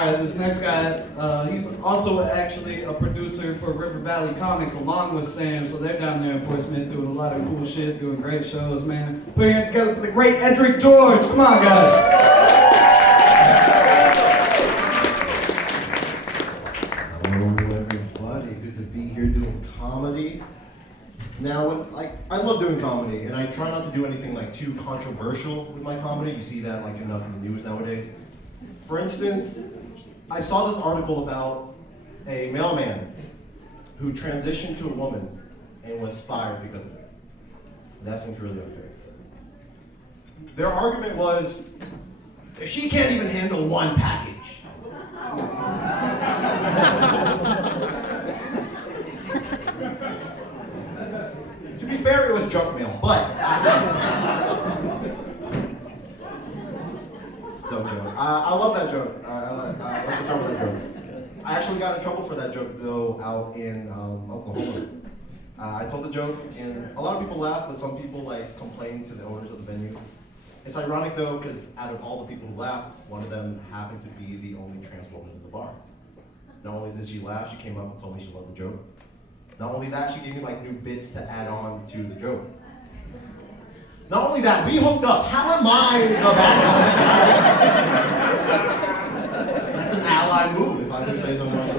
right, this next guy, he's also actually a producer for River Valley Comics along with Sam, so they're down there in Fort Smith doing a lot of cool shit, doing great shows, man. Put your hands together for the great Edric George. Come on, guys. Hello, everybody. Good to be here doing comedy. Now, I love doing comedy, and I try not to do anything like too controversial with my comedy. You see that like enough in the news nowadays. For instance, I saw this article about a mailman who transitioned to a woman and was fired because of it. That seems really unfair. Their argument was, if she can't even handle one package. To be fair, it was junk mail, but it's a dumb joke. I love that joke. I like to start with that joke. I actually got in trouble for that joke though out in Oklahoma. I told the joke and a lot of people laughed, but some people like complained to the owners of the venue. It's ironic though, because out of all the people who laughed, one of them happened to be the only trans woman in the bar. Not only did she laugh, she came up and told me she loved the joke. Not only that, she gave me like new bits to add on to the joke. Not only that, we hooked up. How am I the bad guy? That's an ally move, if I do say so myself.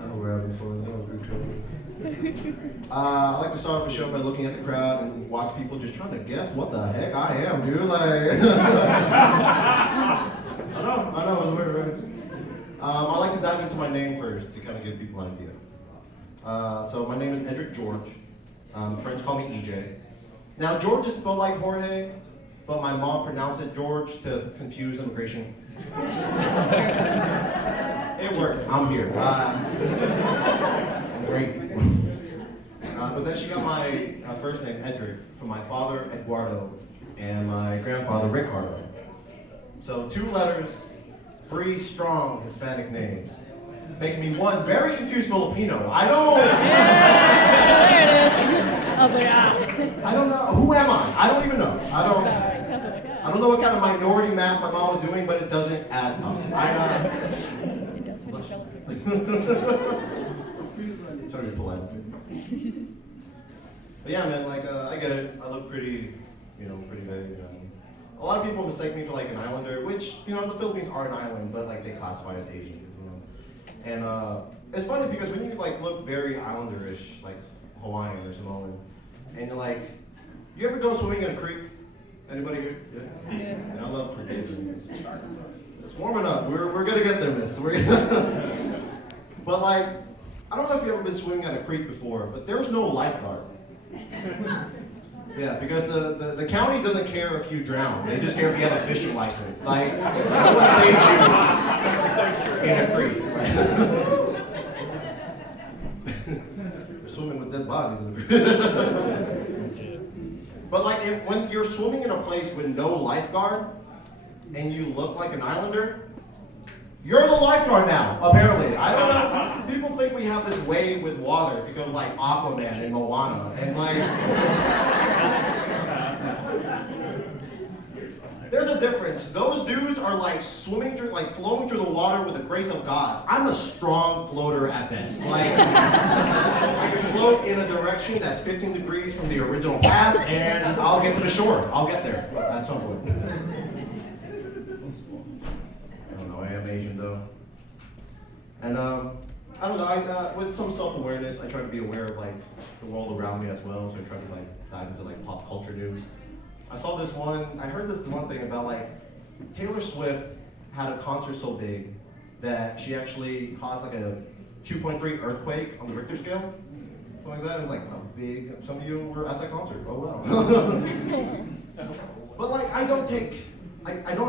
Oh, we're having fun. I like to start off a show by looking at the crowd and watch people just trying to guess what the heck I am, dude. Like, I know, it's weird, right? I like to dive into my name first to kind of give people an idea. So my name is Edric George. Friends call me EJ. Now George is spelled like Jorge, but my mom pronounced it George to confuse immigration. It worked. I'm here. I'm great. But then she got my first name Edric from my father Eduardo and my grandfather Ricardo. So 2 letters. 3 strong Hispanic names. Makes me one very confused Filipino. I don't know. Who am I? I don't even know. I don't know what kind of minority math my mom was doing, but it doesn't add up. Trying to be polite. But yeah, man, like I get it. I look pretty big. A lot of people mistake me for like an islander, which, the Philippines are an island, but like they classify as Asian, And it's funny because when you like look very islanderish, like Hawaiian or Samoan, and you're like, you ever go swimming in a creek? Anybody here? Yeah. And I love creeks. It's warming up. We're gonna get there, miss. But like, I don't know if you've ever been swimming at a creek before, but there's no lifeguard. Yeah, because the county doesn't care if you drown. They just care if you have a fishing license. Like, no one saves you in a creek. They're swimming with dead bodies in the creek. But like, when you're swimming in a place with no lifeguard, and you look like an islander, you're the lifeguard now, apparently. I don't know. People think we have this way with water because of like Aquaman and Moana. And like, there's a difference. Those dudes are like swimming through, like flowing through the water with the grace of gods. I'm a strong floater at best. Like, I can float in a direction that's 15 degrees from the original path and I'll get to the shore. I'll get there at some point. I am Asian though. And I don't know, with some self-awareness, I try to be aware of like the world around me as well, so I try to like dive into like pop culture news. I heard this one thing about like, Taylor Swift had a concert so big that she actually caused like a 2.3 earthquake on the Richter scale. Something like that. It was like a big, some of you were at that concert, oh wow. But like, I don't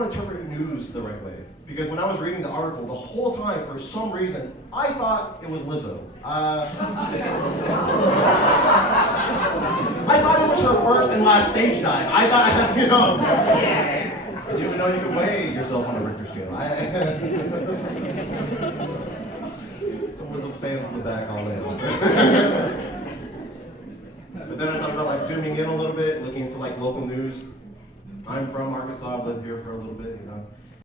interpret news the right way. Because when I was reading the article, the whole time, for some reason, I thought it was Lizzo. I thought it was her first and last stage dive. I thought, I didn't even know you could weigh yourself on a Richter scale. Some Lizzo fans in the back all day. But then I thought about like zooming in a little bit, looking into like local news. I'm from Arkansas. I've lived here for a little bit, you know.